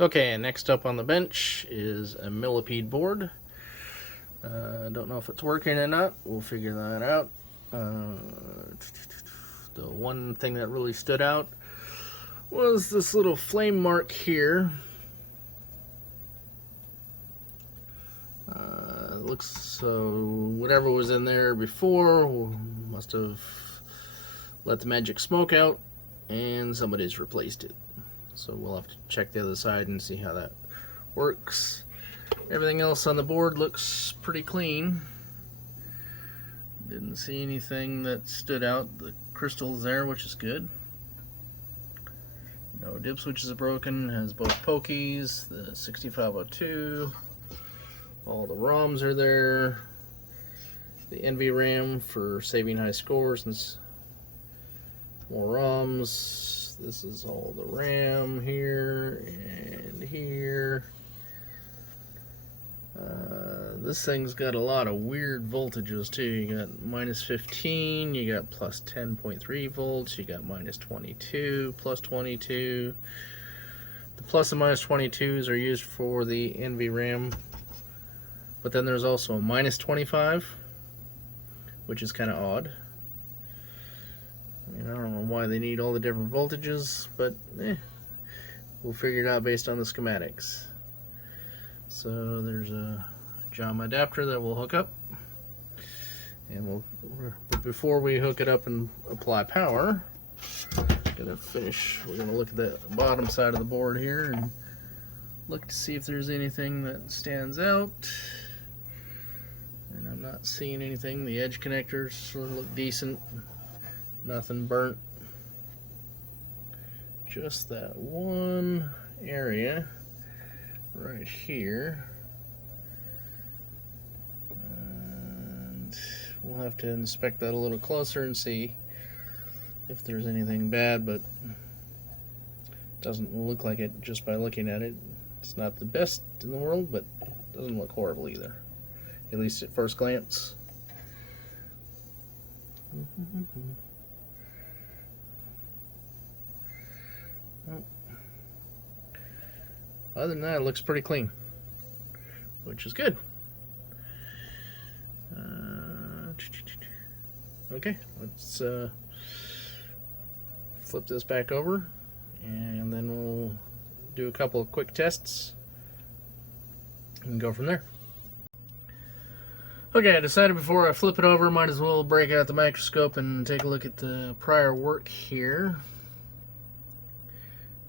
Okay, next up on the bench is a Millipede board. Don't know if it's working or not. We'll figure that out. The one thing that really stood out was this little flame mark here. Looks so whatever was in there before must have let the magic smoke out and somebody's replaced it. So we'll have to check the other side and see how that works. Everything else on the board looks pretty clean. Didn't see anything that stood out. The crystal's there, which is good. No dip switches are broken. Has both pokies, the 6502. All the ROMs are there. The NVRAM for saving high scores and more ROMs. This is all the RAM here and here. This thing's got a lot of weird voltages too. You got minus 15, you got plus 10.3 volts, you got minus 22, plus 22. The plus and minus 22s are used for the NVRAM, but then there's also a minus 25, which is kind of odd. I mean, I don't know why they need all the different voltages, but we'll figure it out based on the schematics. So there's a JAWM adapter that we'll hook up, and before we hook it up and apply power, we're gonna look at the bottom side of the board here and look to see if there's anything that stands out. And I'm not seeing anything. The edge connectors sort of look decent. Nothing burnt. Just that one area right here. And we'll have to inspect that a little closer and see if there's anything bad, but it doesn't look like it just by looking at it. It's not the best in the world, but it doesn't look horrible either, at least at first glance. Other than that, it looks pretty clean, which is good. Okay, let's flip this back over, and then we'll do a couple of quick tests and go from there. Okay, I decided before I flip it over, might as well break out the microscope and take a look at the prior work here.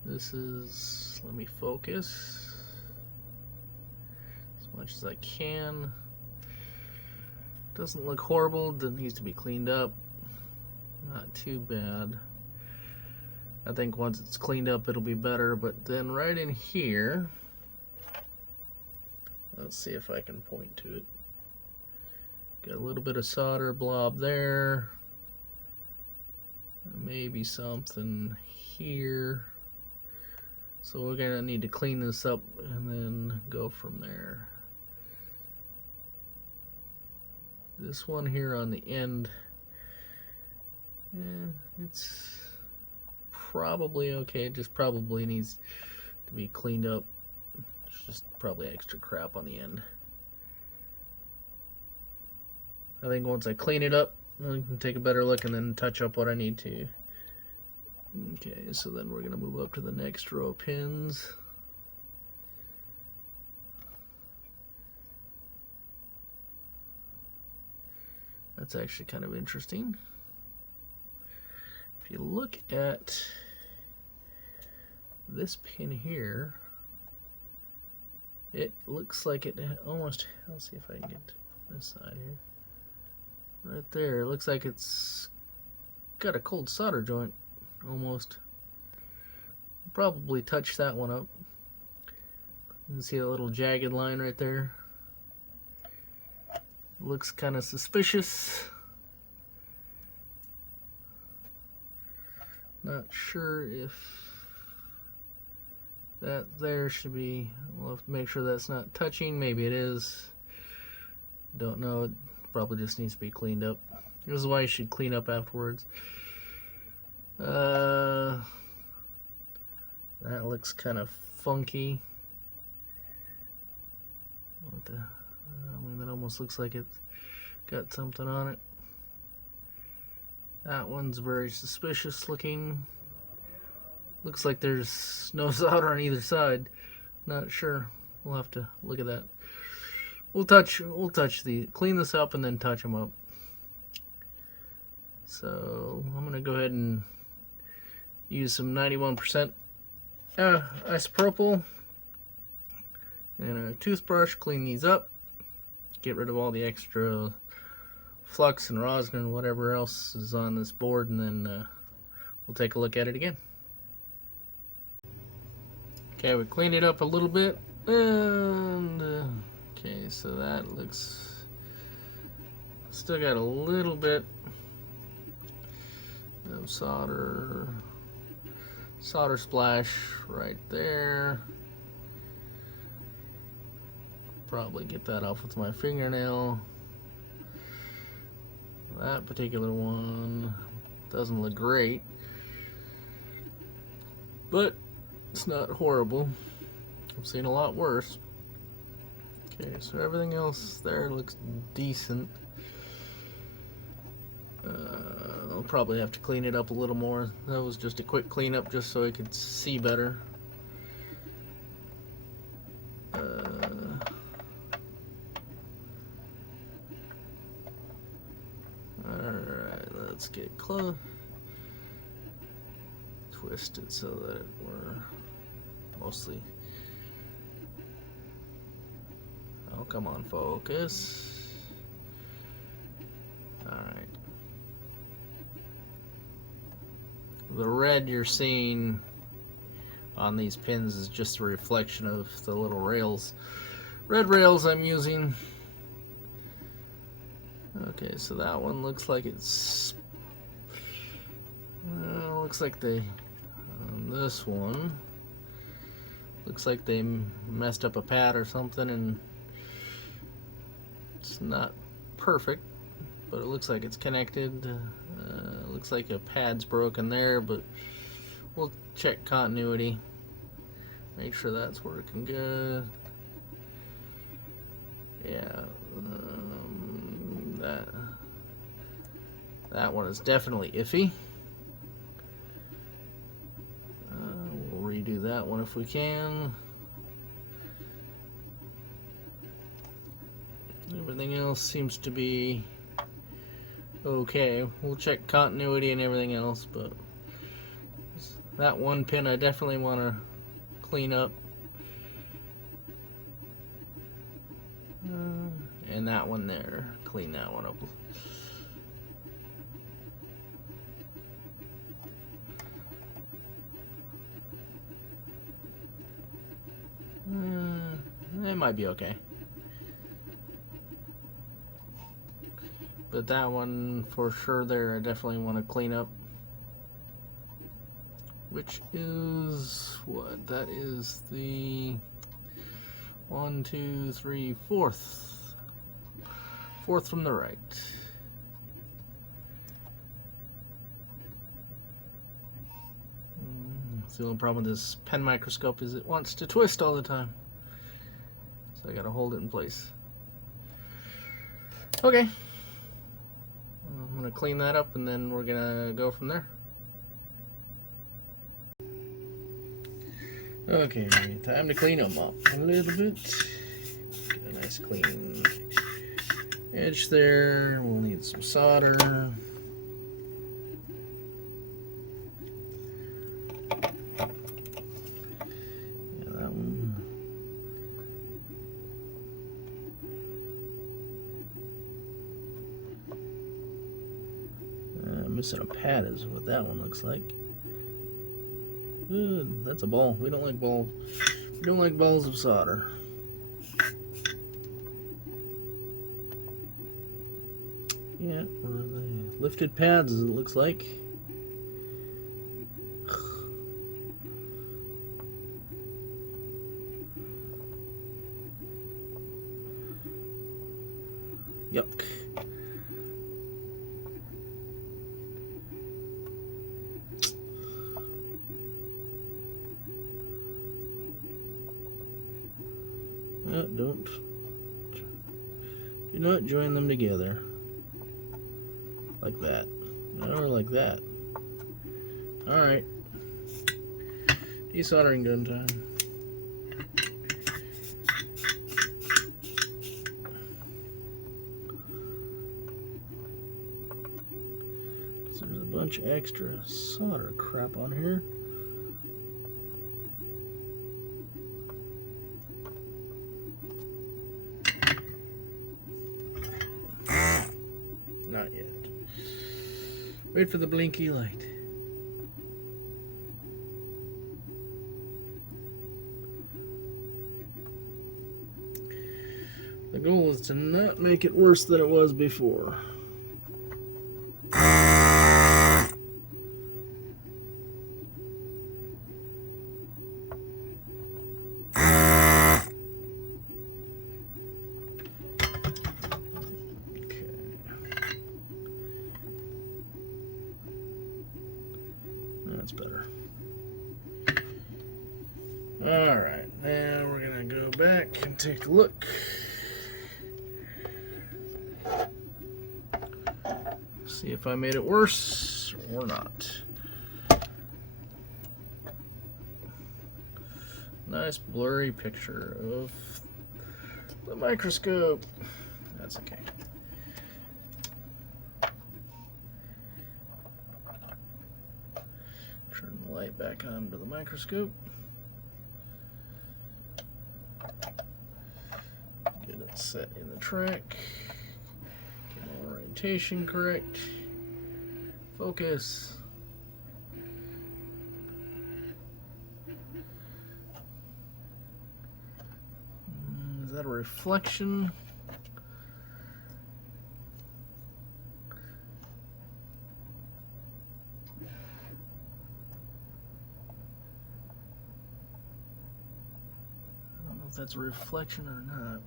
This is, let me focus as much as I can. Doesn't look horrible, that needs to be cleaned up. Not too bad. I think once it's cleaned up it'll be better, but then right in here, let's see if I can point to it. Got a little bit of solder blob there. Maybe something here. So we're gonna need to clean this up and then go from there. This one here on the end, it's probably okay. It just probably needs to be cleaned up. It's just probably extra crap on the end. I think once I clean it up, I can take a better look and then touch up what I need to. Okay, so then we're going to move up to the next row of pins. That's actually kind of interesting. If you look at this pin here, it looks like it almost, let's see if I can get this side here. Right there, it looks like it's got a cold solder joint. Almost. Probably touch that one up. You can see a little jagged line right there. Looks kind of suspicious. Not sure if that there should be, we'll have to make sure that's not touching. Maybe it is. Don't know. It probably just needs to be cleaned up. This is why you should clean up afterwards. That looks kind of funky. What the? I mean, that almost looks like it's got something on it. That one's very suspicious looking. Looks like there's no solder on either side. Not sure. We'll have to look at that. We'll clean this up and then touch them up. So I'm gonna go ahead and use some 91% isopropyl and a toothbrush. Clean these up. Get rid of all the extra flux and rosin and whatever else is on this board, and then we'll take a look at it again. Okay, we cleaned it up a little bit, and okay, so that looks still got a little bit of solder splash right there. Probably get that off with my fingernail. That particular one doesn't look great, but it's not horrible. I've seen a lot worse. Okay, so everything else there looks decent. I'll probably have to clean it up a little more. That was just a quick cleanup just so I could see better. Alright, let's get close. Twist it so that we're mostly... Oh, come on, focus. Alright. The red you're seeing on these pins is just a reflection of the little rails. Red rails I'm using. Okay, so that one looks like it's... looks like they... on this one... looks like they messed up a pad or something, and it's not perfect, but it looks like it's connected. Looks like a pad's broken there, but we'll check continuity. Make sure that's working good. Yeah, that one is definitely iffy. We'll redo that one if we can. Everything else seems to be okay. We'll check continuity and everything else, but that one pin I definitely want to clean up. And that one there, clean that one up. It might be okay. But that one for sure there, I definitely want to clean up. Which is what? That is the 1, 2, 3, fourth. Fourth from the right. The only problem with this pen microscope is it wants to twist all the time. So I gotta hold it in place. Okay. I'm gonna clean that up and then we're gonna go from there. Okay, time to clean them up a little bit. Get a nice clean edge there. We'll need some solder. Yeah, that one. Missing a pad is what that one looks like. Good. That's a ball. We don't like balls. We don't like balls of solder. Yeah, the lifted pads, it looks like. Yuck. do not join them together. Like that. Or like that. Alright. Desoldering gun time. There's a bunch of extra solder crap on here. Not yet. Wait for the blinky light. The goal is to not make it worse than it was before. That's better. Alright, now we're going to go back and take a look. See if I made it worse or not. Nice blurry picture of the microscope. That's okay. Turn the light back on to the microscope. Get it set in the track. Get the orientation correct. Focus. Is that a reflection? If that's a reflection or not.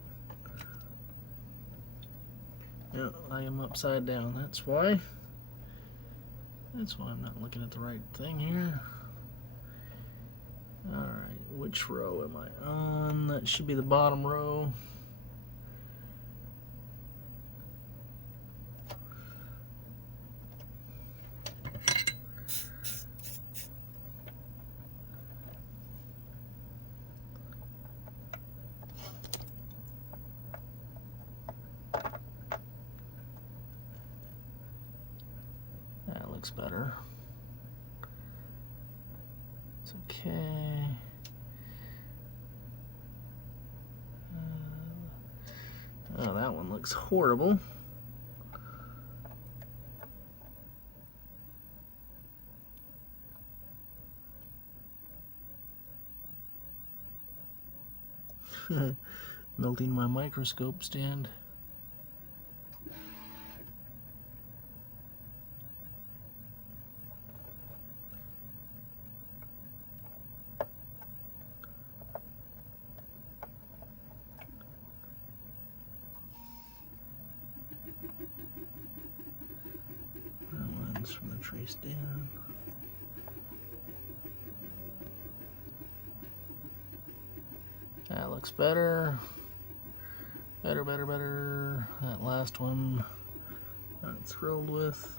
Yeah, I am upside down. That's why. That's why I'm not looking at the right thing here. Alright, which row am I on? That should be the bottom row. That looks better. It's okay. Oh, that one looks horrible. Melting my microscope stand. From the trace down. That looks better. Better, better, better. That last one, not thrilled with.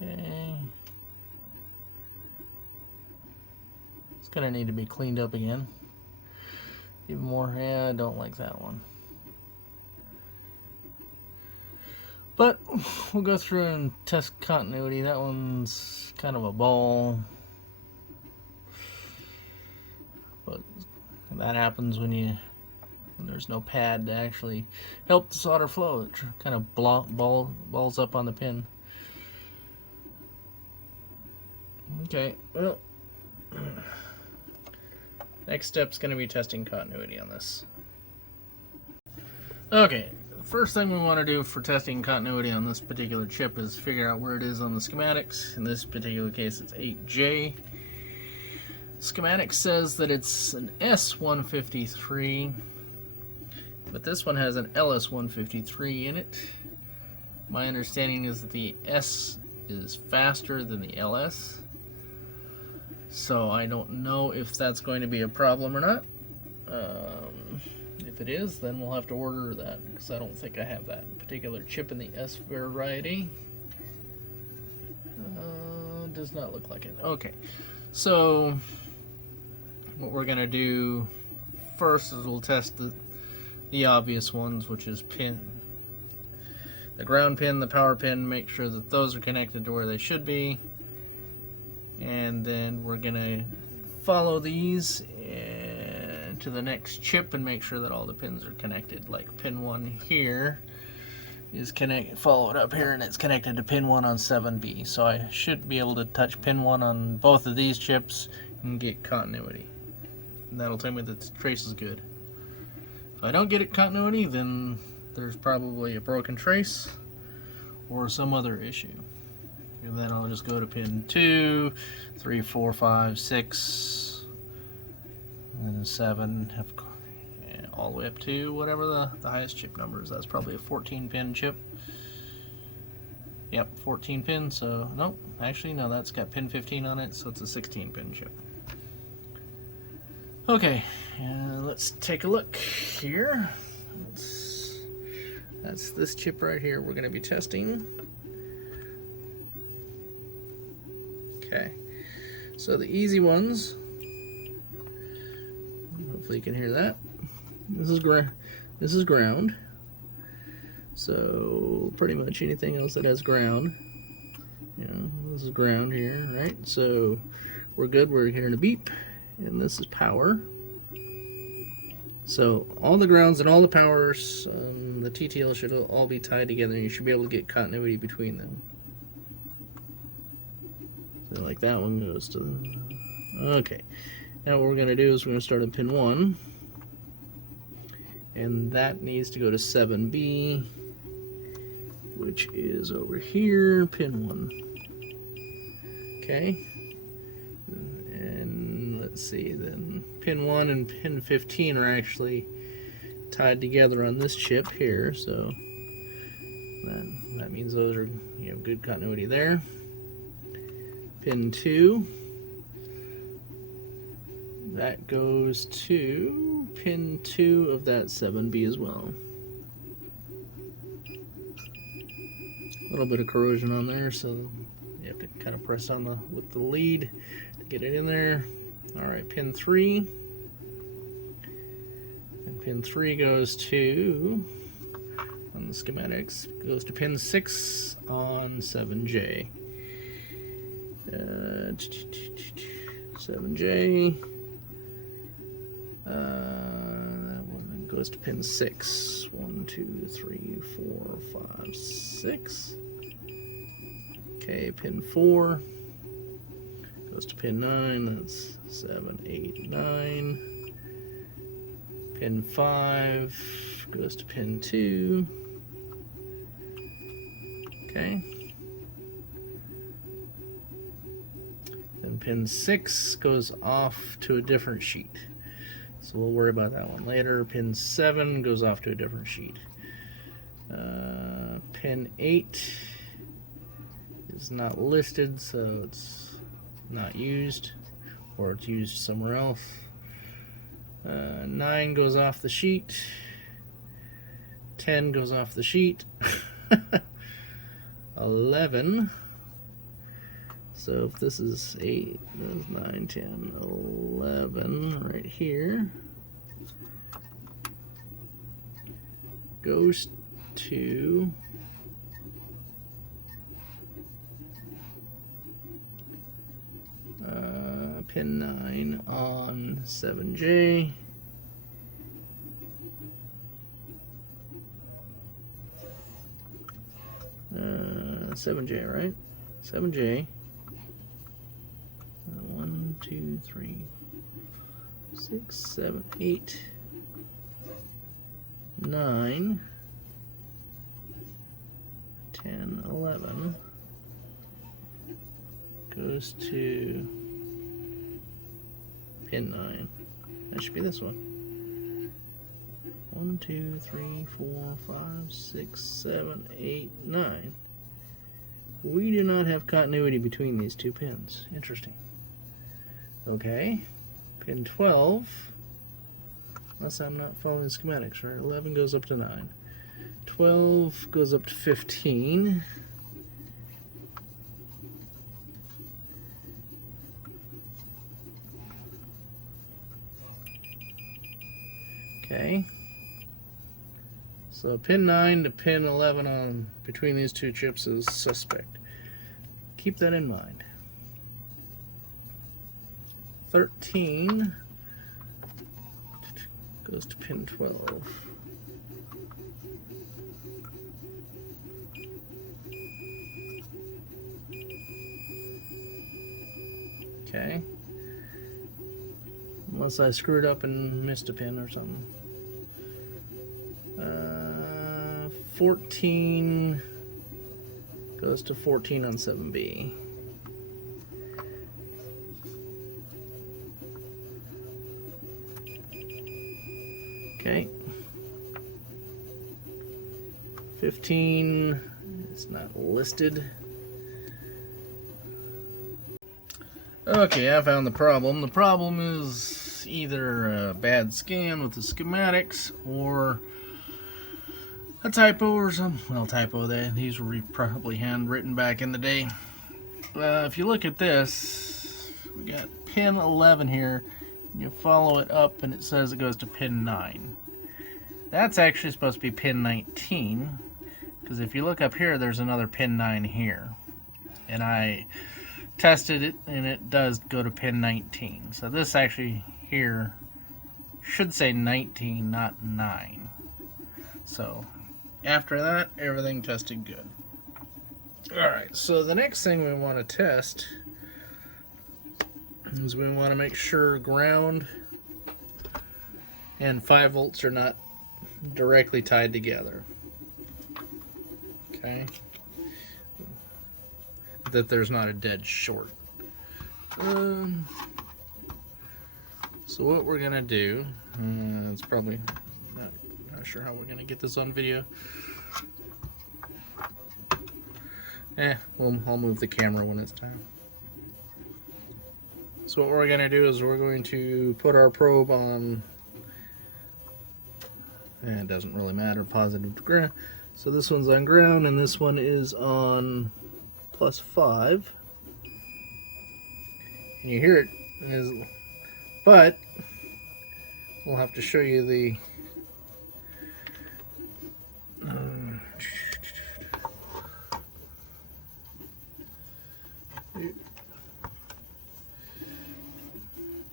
Okay. It's gonna need to be cleaned up again. Even more. Yeah, I don't like that one. But we'll go through and test continuity. That one's kind of a ball. But that happens when there's no pad to actually help the solder flow. It kind of balls up on the pin. Okay, well, next step's going to be testing continuity on this. Okay, the first thing we want to do for testing continuity on this particular chip is figure out where it is on the schematics. In this particular case, it's 8J. Schematics says that it's an S153, but this one has an LS153 in it. My understanding is that the S is faster than the LS, so I don't know if that's going to be a problem or not. If it is, then we'll have to order that, because I don't think I have that particular chip in the S variety. Does not look like it. Okay, so what we're going to do first is we'll test the obvious ones, which is the ground pin, the power pin, make sure that those are connected to where they should be. And then we're going to follow these to the next chip and make sure that all the pins are connected. Like pin 1 here is followed up here, and it's connected to pin 1 on 7B. So I should be able to touch pin 1 on both of these chips and get continuity. And that'll tell me that the trace is good. If I don't get it continuity, then there's probably a broken trace or some other issue. And then I'll just go to pin 2, 3, 4, 5, 6, and 7, and all the way up to whatever the highest chip number is. That's probably a 14 pin chip. Yep, 14 pin, so nope, actually no, that's got pin 15 on it, so it's a 16 pin chip. Okay, let's take a look here. That's this chip right here we're going to be testing. Okay, so the easy ones, hopefully you can hear that. This is ground. So pretty much anything else that has ground, this is ground here, right? So we're good. We're hearing a beep, and this is power. So all the grounds and all the powers, the TTL should all be tied together, and you should be able to get continuity between them. So like that one goes to okay. Now what we're going to do is we're going to start at pin 1, and that needs to go to 7B, which is over here, pin 1. Okay, and let's see, then pin 1 and pin 15 are actually tied together on this chip here, so that means those are, good continuity there. Pin 2, that goes to pin 2 of that 7B as well. A little bit of corrosion on there, so you have to kind of press on with the lead to get it in there. Alright, pin 3. And pin 3 goes to, on the schematics, goes to pin 6 on 7J. 7J. That one goes to pin 6. 1, 2, 3, 4, 5, 6. Okay, pin 4 goes to pin 9. That's 7, 8, 9. Pin 5 goes to pin 2. Okay. Then pin 6 goes off to a different sheet, so we'll worry about that one later. Pin 7 goes off to a different sheet. Pin 8 is not listed, so it's not used, or it's used somewhere else. 9 goes off the sheet. 10 goes off the sheet. 11. So if this is 8, 9, 10, 11 right here, goes to pin 9 on 7J. Uh, 7J, right? 7J. 1, 2, 3, 6, 7, 8, 9, 10, 11 goes to pin 9. That should be this one. 1, 2, 3, 4, 5, 6, 7, 8, 9. We do not have continuity between these two pins. Interesting. Okay. Pin 12. Unless I'm not following the schematics, right? 11 goes up to 9. 12 goes up to 15. Okay. So pin 9 to pin 11 on between these two chips is suspect. Keep that in mind. 13 goes to pin 12. Okay. Unless I screwed up and missed a pin or something. 14 goes to 14 on 7B. Okay. 15 is not listed. Okay, I found the problem. The problem is either a bad scan with the schematics or a typo or something. Well, typo, these were probably handwritten back in the day. If you look at this, we got pin 11 here. You follow it up and it says it goes to pin 9. That's actually supposed to be pin 19, because if you look up here, there's another pin 9 here. And I tested it and it does go to pin 19. So this actually here should say 19, not 9. So after that, everything tested good. Alright, so the next thing we want to test is we want to make sure ground and 5 volts are not directly tied together. Okay? That there's not a dead short. So what we're going to do, it's probably not sure how we're going to get this on video. I'll move the camera when it's time. So what we're going to do is we're going to put our probe on, and it doesn't really matter, positive to ground. So this one's on ground and this one is on +5. And you hear it, but we'll have to show you the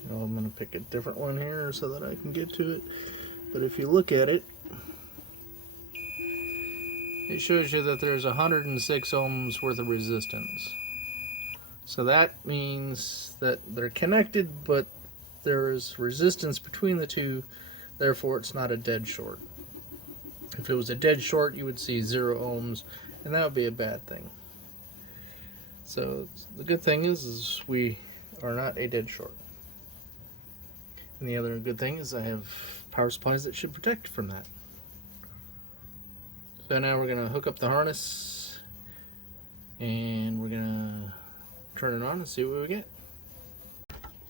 I'm going to pick a different one here so that I can get to it. But if you look at it, it shows you that there's 106 ohms worth of resistance. So that means that they're connected, but there is resistance between the two, therefore it's not a dead short. If it was a dead short, you would see 0 ohms, and that would be a bad thing. So the good thing is we are not a dead short. And the other good thing is I have power supplies that should protect from that. So now we're going to hook up the harness and we're going to turn it on and see what we get.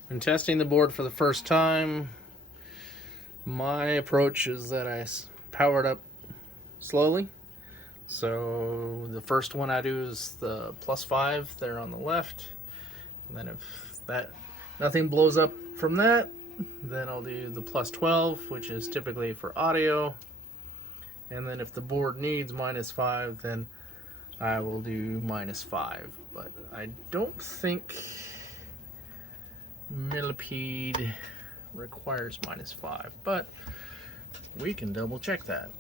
When testing the board for the first time, my approach is that I power it up slowly. So the first one I do is the +5 there on the left, and then if that nothing blows up from that, then I'll do the +12, which is typically for audio. And then if the board needs -5, then I will do -5. But I don't think Millipede requires -5, but we can double check that.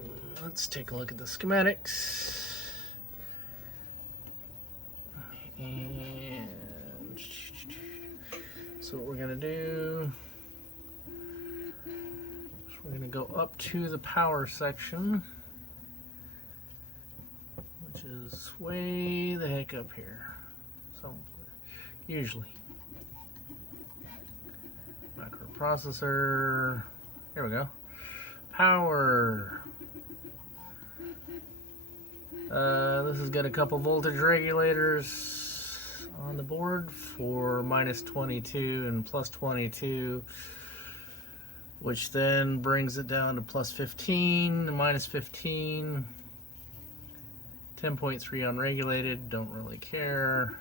Let's take a look at the schematics. And so what we're going to do, we're going to go up to the power section, which is way the heck up here. Usually. Not correct. processor. Here we go. Power. This has got a couple voltage regulators on the board for -22 and +22, which then brings it down to +15, -15, 10.3 unregulated, don't really care.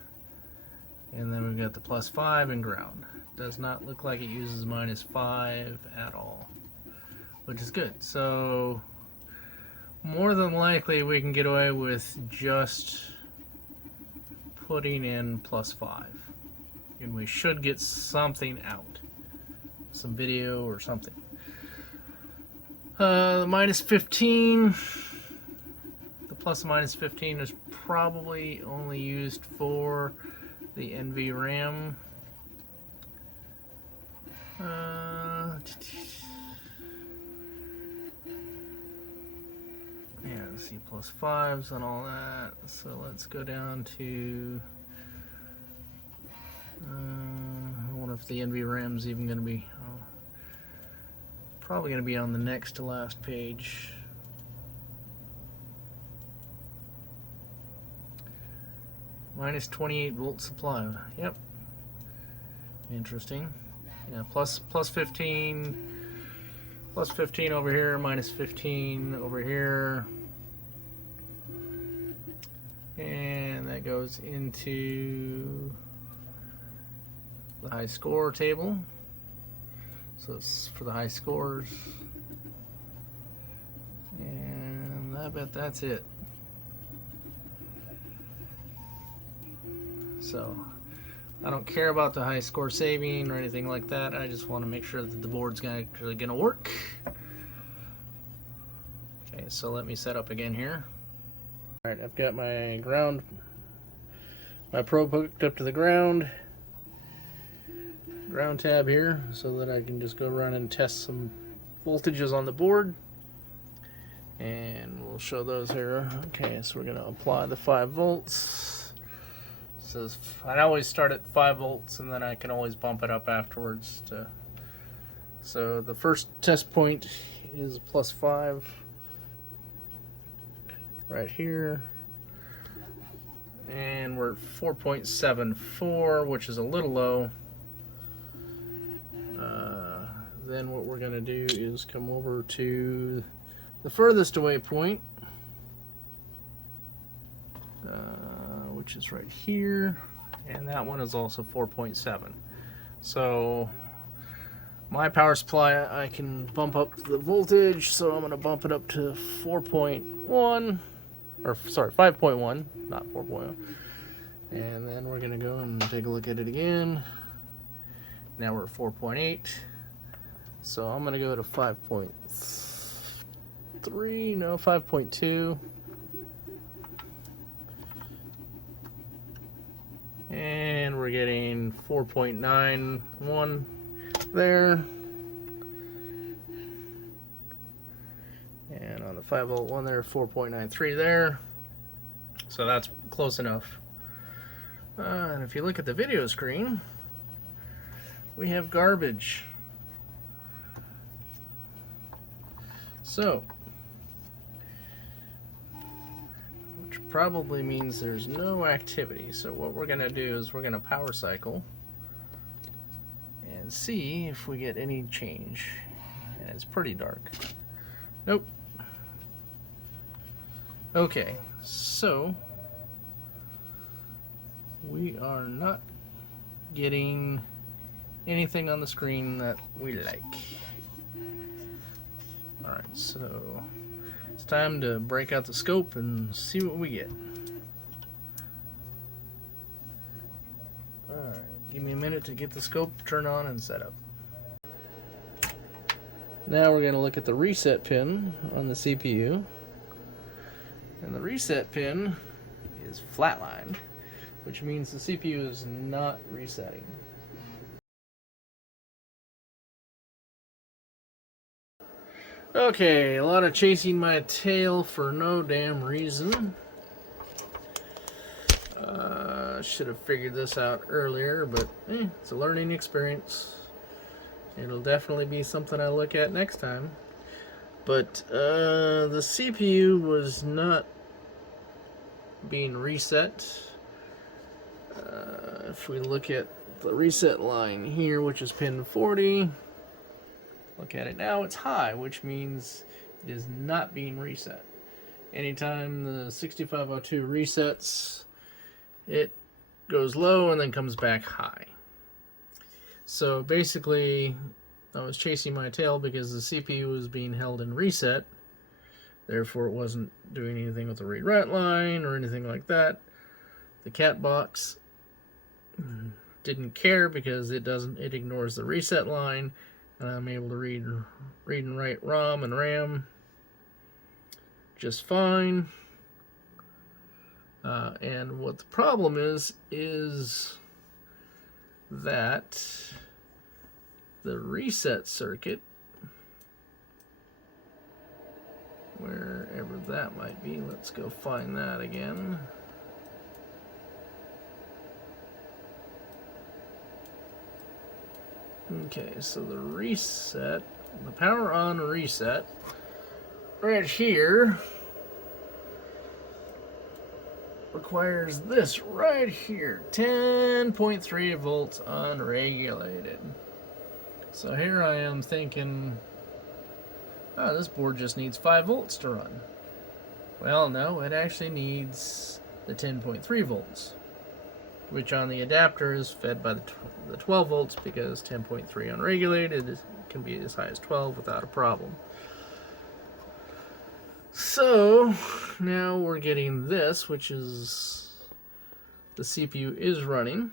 And then we've got the +5 and ground. Does not look like it uses -5 at all, which is good. So more than likely we can get away with just putting in +5. And we should get something out. Some video or something. The -15, the plus -15 is probably only used for the NVRAM. Yeah, C +5s and all that. So let's go down to. I wonder if the NVRAM's even going to be. Probably going to be on the next to last page. -28 volt supply. Yep. Interesting. Yeah, plus 15. +15 over here, -15 over here. And that goes into the high score table. So it's for the high scores. And I bet that's it. So I don't care about the high score saving or anything like that. I just want to make sure that the board's actually going to work. Okay, so let me set up again here. Alright, I've got my ground, my probe hooked up to the ground tab here, so that I can just go run and test some voltages on the board. And we'll show those here. Okay, so we're going to apply the 5 volts. Says I always start at 5 volts and then I can always bump it up afterwards to. So the first test point is +5 right here, and we're at 4.74, which is a little low. Then what we're going to do is come over to the furthest away point, which is right here, and that one is also 4.7. So my power supply, I can bump up the voltage, so I'm going to bump it up to 4.1, or sorry, 5.1, not 4.1. And then we're going to go and take a look at it again. Now we're at 4.8. So I'm going to go to 5.3, no, 5.2. And we're getting 4.91 there. And on the 5 volt one there, 4.93 there. So that's close enough. And if you look at the video screen, we have garbage. So, which probably means there's no activity. So what we're going to do is we're going to power cycle and see if we get any change. And it's pretty dark. Nope. Okay, so we are not getting anything on the screen that we like. Alright, so it's time to break out the scope and see what we get. Alright, give me a minute to get the scope turned on and set up. Now we're going to look at the reset pin on the CPU. And the reset pin is flatlined, which means the CPU is not resetting. Okay, a lot of chasing my tail for no damn reason. Should have figured this out earlier, but it's a learning experience. It'll definitely be something I look at next time. But the CPU was not being reset. If we look at the reset line here, which is pin 40, look at it now, it's high, which means it is not being reset. Anytime the 6502 resets, it goes low and then comes back high. So basically, I was chasing my tail because the CPU was being held in reset. Therefore, it wasn't doing anything with the read-write line or anything like that. The cat box didn't care because it ignores the reset line, and I'm able to read and write ROM and RAM just fine. And what the problem is that the reset circuit, wherever that might be, let's go find that again. Okay, so the reset, the power on reset, right here, requires this right here, 10.3 volts unregulated. So here I am thinking, oh, this board just needs 5 volts to run. Well, no, it actually needs the 10.3 volts, which on the adapter is fed by the 12 volts because 10.3 unregulated can be as high as 12 without a problem. So now we're getting this, which is the CPU is running.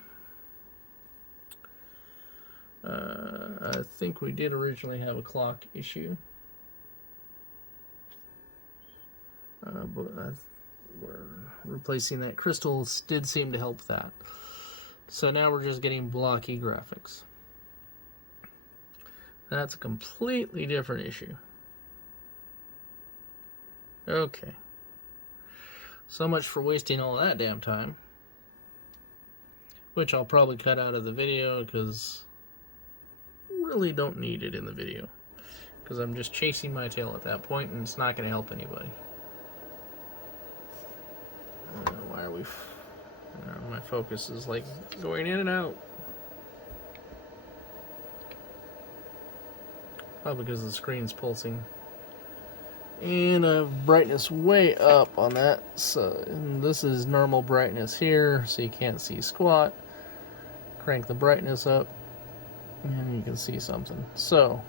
I think we did originally have a clock issue, but we're replacing that. Crystals did seem to help that. So now we're just getting blocky graphics. That's a completely different issue. Okay. So much for wasting all that damn time. Which I'll probably cut out of the video because really don't need it in the video. Because I'm just chasing my tail at that point and it's not going to help anybody. Why are we... my focus is like going in and out. Probably because the screen's pulsing. And I have brightness way up on that. So and this is normal brightness here, so you can't see squat. Crank the brightness up, and you can see something. So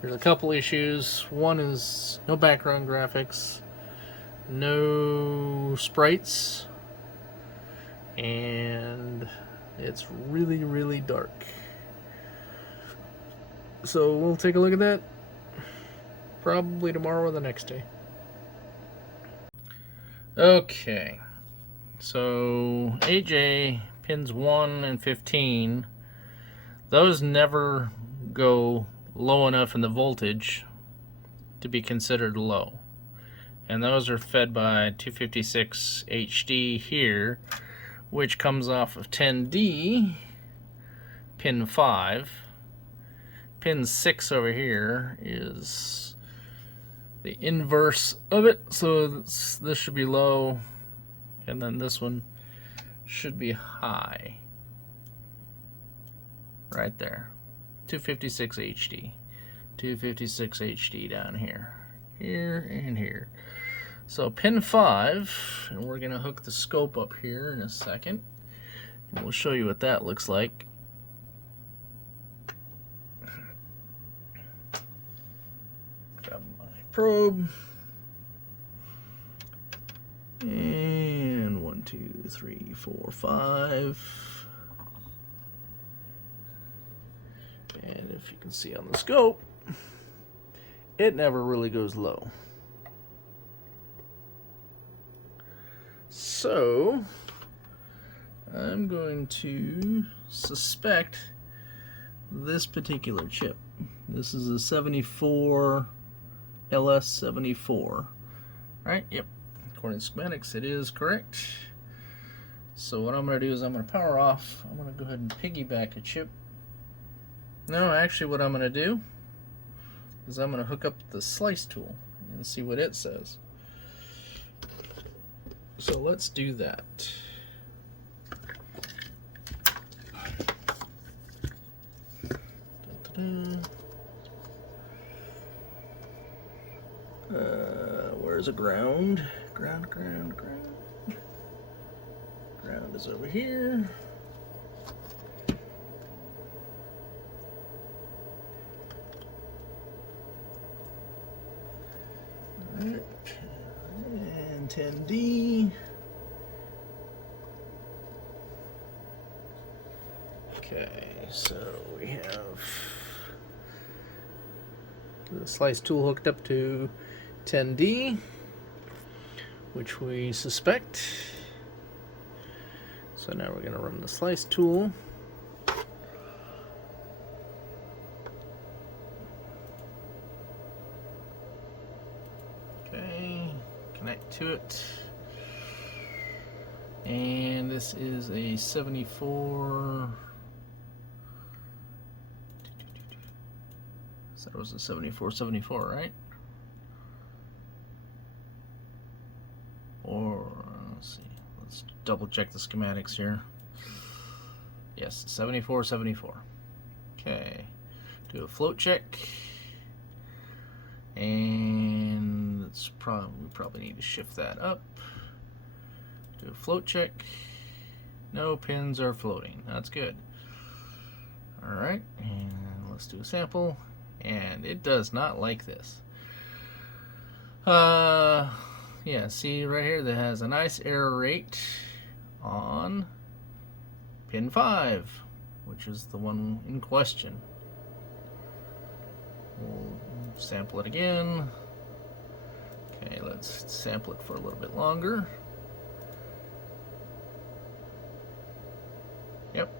there's a couple issues. One is no background graphics, no sprites, and it's really, really dark. So we'll take a look at that probably tomorrow or the next day. Okay, so AJ pins 1 and 15, those never go low enough in the voltage to be considered low. And those are fed by 256 HD here, which comes off of 10D, pin 5. Pin 6 over here is the inverse of it, so this should be low, and then this one should be high. Right there. 256 HD. 256 HD down here. Here and here. So pin 5, and we're going to hook the scope up here in a second. And we'll show you what that looks like. Grab my probe. And 1, 2, 3, 4, 5. And if you can see on the scope, it never really goes low. So I'm going to suspect this particular chip. This is a 74 LS74. Right? Yep. According to schematics, it is correct. So what I'm going to do is I'm going to power off. I'm going to go ahead and piggyback a chip No, actually what I'm going to do is I'm going to hook up the slice tool and see what it says. So let's do that. Where's a ground? Ground is over here. Alright. And 10D. Okay, so we have the slice tool hooked up to 10D, which we suspect. So now we're going to run the slice tool. Okay, connect to it. And this is a 74. So it was a 7474, right? Or let's see. Let's double check the schematics here. Yes, 7474. Okay. Do a float check. And we probably need to shift that up. Do a float check. No pins are floating. That's good. Alright, and let's do a sample. And it does not like this. Yeah, see right here that has a nice error rate on pin 5, which is the one in question. We'll sample it again. Okay, let's sample it for a little bit longer. Yep.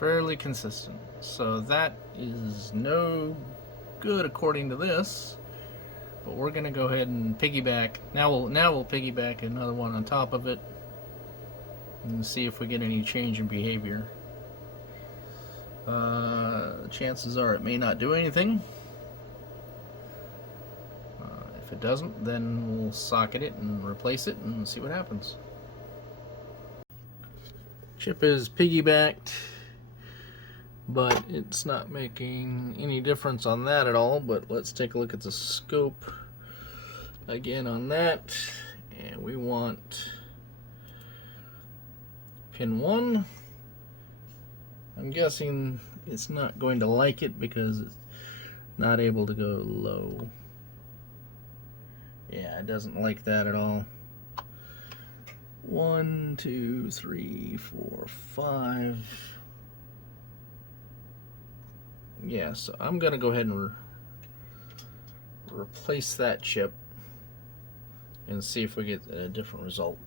Fairly consistent. So that is no good according to this. But we're going to go ahead and piggyback. Now we'll piggyback another one on top of it and see if we get any change in behavior. Chances are it may not do anything. If it doesn't, then we'll socket it and replace it and see what happens. Chip is piggybacked, but it's not making any difference on that at all. But let's take a look at the scope again on that, and we want pin 1. I'm guessing it's not going to like it because it's not able to go low. Yeah, it doesn't like that at all. 1, 2, 3, 4, 5. Yeah, so I'm gonna go ahead and replace that chip and see if we get a different result.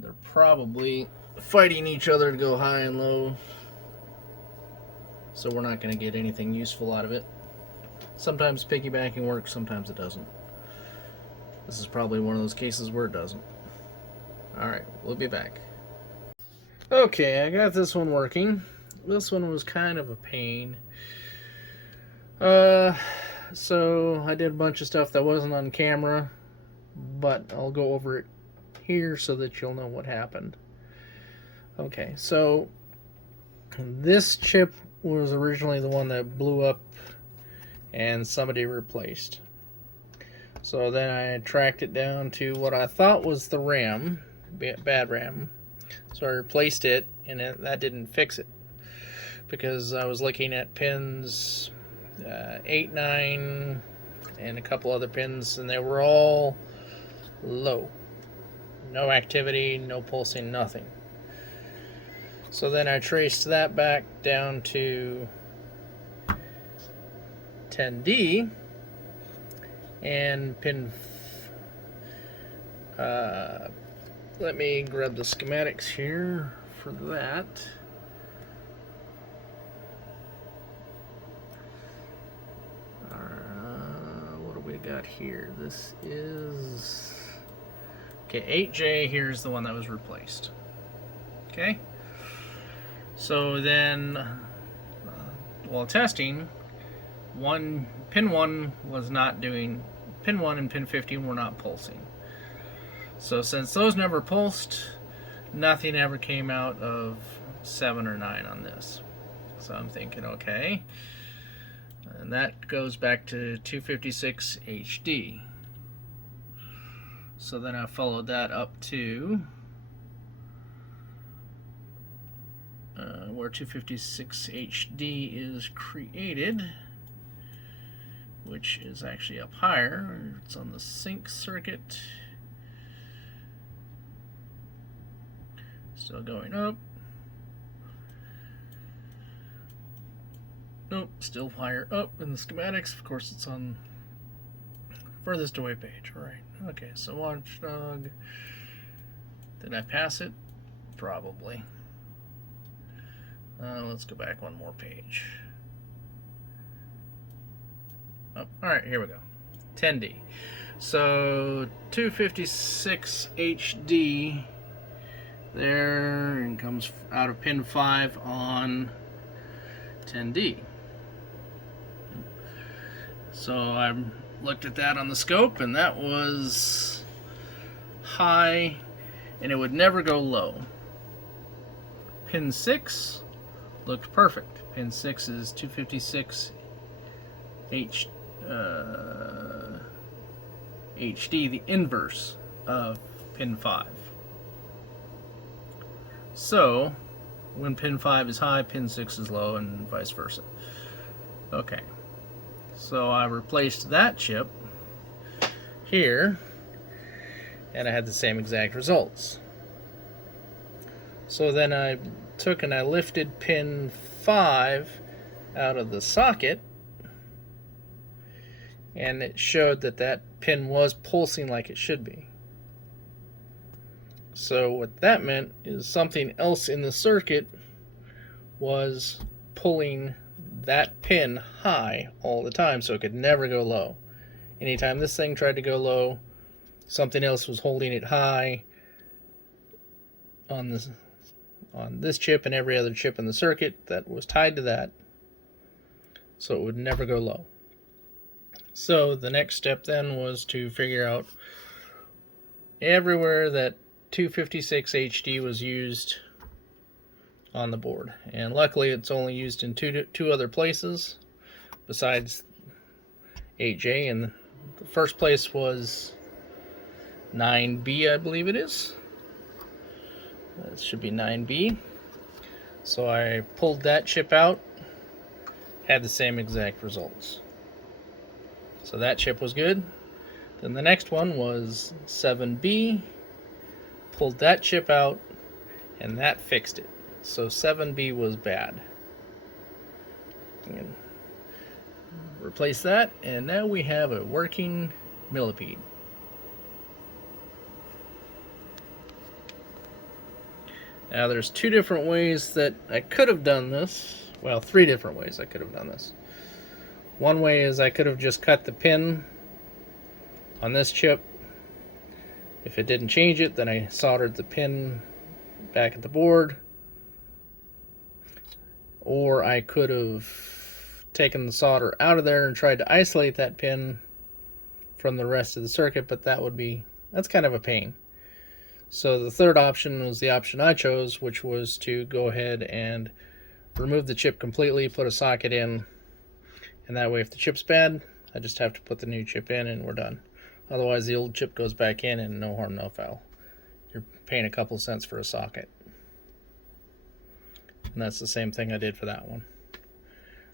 They're probably fighting each other to go high and low, so we're not going to get anything useful out of it. Sometimes piggybacking works, sometimes it doesn't. This is probably one of those cases where it doesn't. Alright, we'll be back. Okay, I got this one working. This one was kind of a pain. So I did a bunch of stuff that wasn't on camera, but I'll go over it here so that you'll know what happened. Okay, so this chip was originally the one that blew up and somebody replaced. So then I tracked it down to what I thought was the RAM, bad RAM. So I replaced it, and that didn't fix it because I was looking at pins 8, 9, and a couple other pins, and they were all low. No activity, no pulsing, nothing. So then I traced that back down to 10D and pin. Let me grab the schematics here for that. What do we got here? This is okay. 8J. Here's the one that was replaced. Okay. So then, while testing, pin 1 was not doing, pin 1 and pin 15 were not pulsing. So since those never pulsed, nothing ever came out of 7 or 9 on this. So I'm thinking, okay, and that goes back to 256 HD. So then I followed that up to where 256 HD is created, which is actually up higher. It's on the sync circuit. Still going up. Nope, still higher up in the schematics. Of course, it's on furthest away page. All right. Okay, so watchdog. Did I pass it? Probably. Let's go back one more page. Oh, all right, here we go. 10D. So 256 HD there, and comes out of pin 5 on 10D. So I looked at that on the scope, and that was high, and it would never go low. Pin 6 looked perfect. Pin 6 is 256 HD, the inverse of pin 5. So when pin 5 is high, pin 6 is low, and vice versa. Okay, so I replaced that chip here, and I had the same exact results. So then I took and I lifted pin 5 out of the socket, and it showed that that pin was pulsing like it should be. So what that meant is something else in the circuit was pulling that pin high all the time, so it could never go low. Anytime this thing tried to go low, something else was holding it high on this chip and every other chip in the circuit that was tied to that, so it would never go low. So the next step then was to figure out everywhere that 256 HD was used on the board, and luckily it's only used in two other places besides 8J, and the first place was 9B, I believe it is. It should be 9B. So I pulled that chip out, had the same exact results. So that chip was good. Then the next one was 7B, pulled that chip out, and that fixed it. So 7B was bad. And replace that, and now we have a working Millipede. Now there's two different ways that I could have done this. Well, three different ways I could have done this. One way is I could have just cut the pin on this chip. If it didn't change it, then I soldered the pin back at the board. Or I could have taken the solder out of there and tried to isolate that pin from the rest of the circuit, but that's kind of a pain. So the third option was the option I chose, which was to go ahead and remove the chip completely, put a socket in, and that way if the chip's bad, I just have to put the new chip in and we're done. Otherwise the old chip goes back in and no harm, no foul. You're paying a couple cents for a socket. And that's the same thing I did for that one.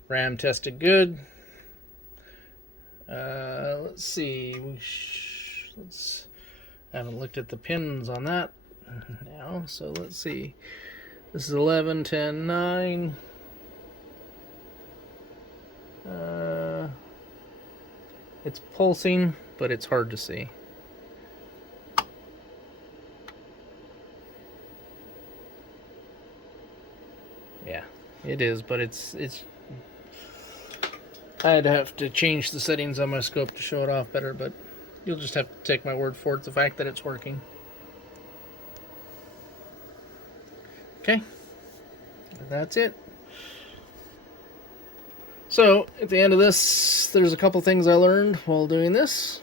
RAM tested good. Let's see. I haven't looked at the pins on that now, so let's see. This is 11, 10, 9. It's pulsing, but it's hard to see. Yeah, it is, but it's I'd have to change the settings on my scope to show it off better, but you'll just have to take my word for it, the fact that it's working. Okay, that's it. So, at the end of this, there's a couple things I learned while doing this.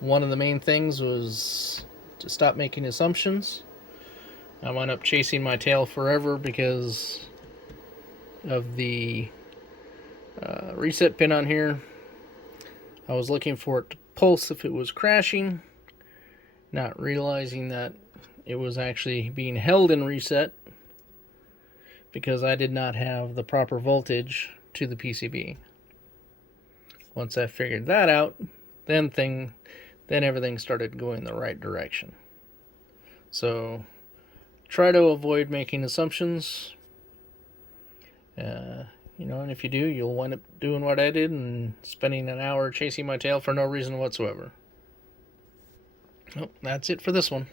One of the main things was to stop making assumptions. I wound up chasing my tail forever because of the reset pin on here. I was looking for it to pulse if it was crashing, not realizing that it was actually being held in reset because I did not have the proper voltage to the PCB. Once I figured that out, then everything started going the right direction. So try to avoid making assumptions. You know, and if you do, you'll wind up doing what I did and spending an hour chasing my tail for no reason whatsoever. Nope, that's it for this one.